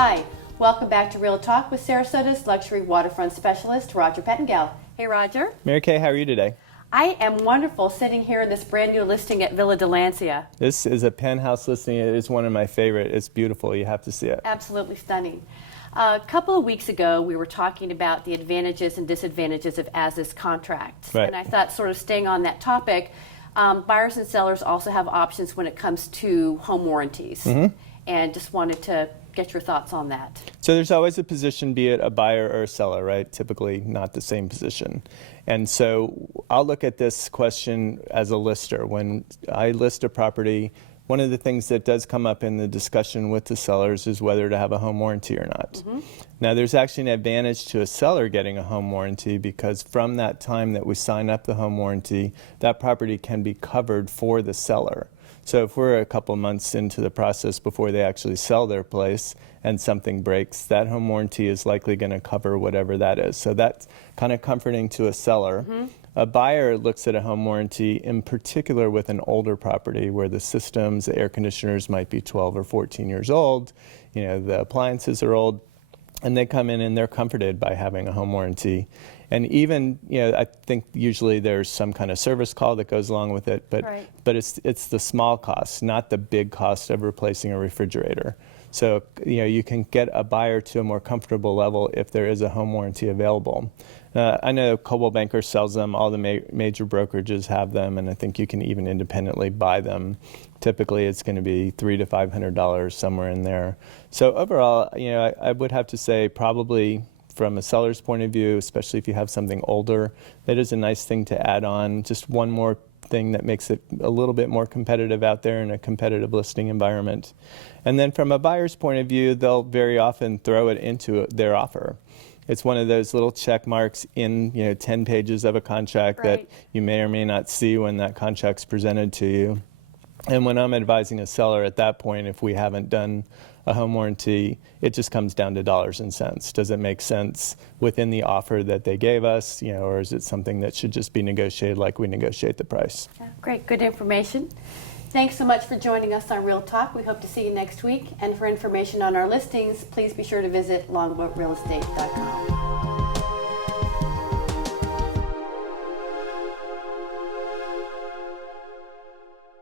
Hi, welcome back to Real Talk with Sarasota's luxury waterfront specialist, Roger Pettingell. Hey, Roger. Mary Kay, how are you today? I am wonderful sitting here in this brand new listing at Villa de Lancia. This is a penthouse listing. It is one of my favorite. It's beautiful. You have to see it. Absolutely stunning. A couple of weeks ago, we were talking about the advantages and disadvantages of as-is contracts. Right. And I thought, sort of staying on that topic, buyers and sellers also have options when it comes to home warranties. And just wanted to get your thoughts on that. So there's always a position, be it a buyer or a seller, right? Typically not the same position. And so I'll look at this question as a lister. When I list a property, one of the things that does come up in the discussion with the sellers is whether to have a home warranty or not. Now, there's actually an advantage to a seller getting a home warranty because from that time that we sign up the home warranty, that property can be covered for the seller. So if we're a couple months into the process before they actually sell their place and something breaks, that home warranty is likely going to cover whatever that is. So that's kind of comforting to a seller. A buyer looks at a home warranty in particular with an older property where the systems, the air conditioners might be 12 or 14 years old, you know, the appliances are old, and they come in and they're comforted by having a home warranty. And even, you know, I think usually there's some kind of service call that goes along with it, but it's the small costs, not the big cost of replacing a refrigerator. So, you know, you can get a buyer to a more comfortable level if there is a home warranty available. I know Coldwell Banker sells them, all the major brokerages have them, and I think you can even independently buy them. Typically it's going to be $300 to $500, somewhere in there. So overall, you know, I would have to say probably from a seller's point of view, especially if you have something older, that is a nice thing to add on. Just one more thing that makes it a little bit more competitive out there in a competitive listing environment. And then from a buyer's point of view, they'll very often throw it into their offer. It's one of those little check marks in, you know, 10 pages of a contract that you may or may not see when that contract's presented to you. And when I'm advising a seller at that point, if we haven't done a home warranty, it just comes down to dollars and cents. Does it make sense within the offer that they gave us, you know, or is it something that should just be negotiated like we negotiate the price? Yeah, great, good information. Thanks so much for joining us on Real Talk. We hope to see you next week. And for information on our listings, please be sure to visit longboatrealestate.com.